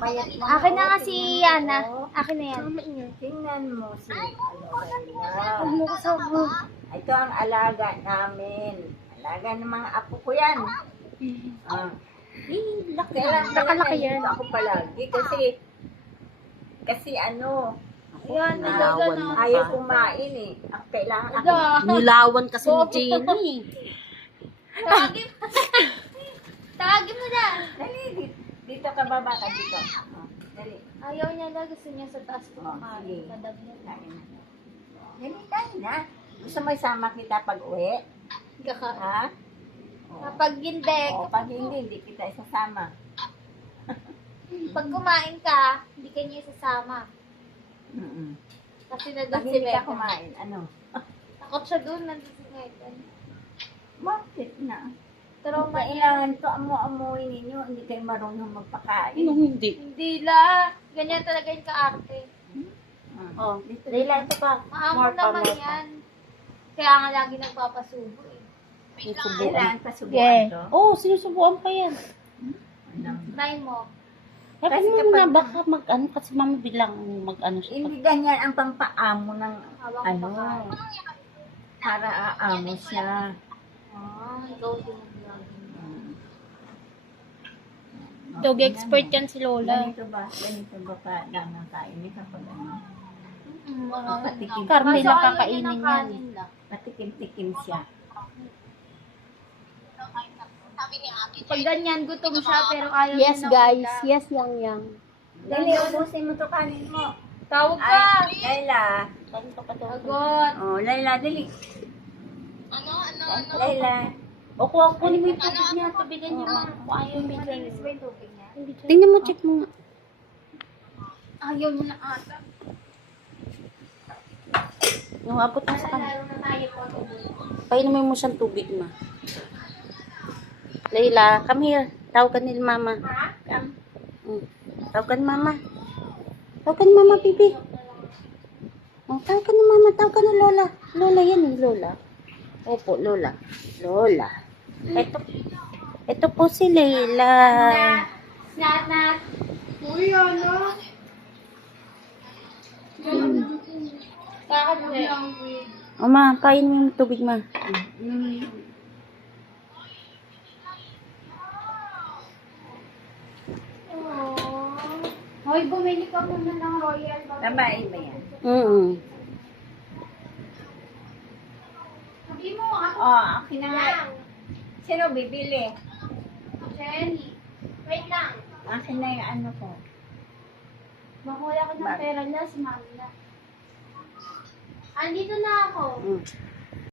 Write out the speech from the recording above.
payat mo. Akin na nga si Yana. Akin na yan. Tingnan mo si Aloyla. Huwag mo kasama. Ito ang alaga namin. Alaga ng mga apo ko yan. Laki lang. Nakalaki yan. Ako palagi kasi ano, Yan, ayaw kumain eh. Ang kailangan ako. Nilawan kasi ni Jenny. Tawagin mo na. Dali, dito ka baba ka dito. Dali. Ayaw niya na. Gusto niya sa taas ko Sige. kakain. Madam niya. Kain na. Dali, kain na. Gusto mo isama kita pag uwi? Ha? Kapag hindi, O, pag hindi kita isasama. pag kumain ka, hindi ka niya isasama. Kasi Pag nandun si hindi ka Megan. kumain, ano? Takot siya doon, nandun si Megan. Bakit na? Trauma niya. Kailangan to amu-amuin ninyo. Hindi kayo marunong magpakain. Hindi. Hindi la. Ganyan talaga yung kaarte. Oh, Dito, Leila, ito pa. Maamon naman More pa. yan. Kaya nga lagi nagpapasubo eh. Sinusubuan. kailangan pasubuan Yeah. to. Oh, sinusubuan pa yan. Ano? Try mo. Sabi Kasi mo kapag- na baka mag-ano kasi mama bilang mag-ano siya. Hindi ganyan ang pampaamo ng Hawak ano. mo pa. Para aamo siya. Ikaw din. Dog expert yan si Ganito ba ka lang kain niya kapag ano? Patikim. Karne lang kakainin yan. Patikim-tikim siya. Pag ganyan, gutom siya, pero ayaw Yes, niya ng guys. ulam. Yes, yang. Dali, ubusin mo to kanin mo. Tawag ka! Ay, Layla. Ganito pa to. Sagot! Oh, Layla, dali. Layla. O kunin mo yung tubig niya. Tubigan niya mga kung ayaw yung bigyan. Malinis ba yung tubig niya? Tingnan mo, check mo nga. Ayaw niya na ata. Nungabot mo sa kanya. Lalo na tayo po. Painumin mo siyang tubig, ma. Leila, come here. Tawagan ni mama. Tawagan mama. Tawagan mama, bibi. Oh, tawagan ni mama. Tawagan ni Lola. Lola yan eh, Lola. Opo, Lola. Lola. Ito po si Leila. Nat. Uy, ano? Kakad lang. O ma, pain mo yung tubig, ma. Hoy, bumili ka muna ng Royal. Babae ba yan? Sabi mo, ako. Oh, akin na nga. Sino bibili? Jenny. Wait lang. Akin na yung ano ko. Makuha ko ng pera niya, si mami na. Andito na ako.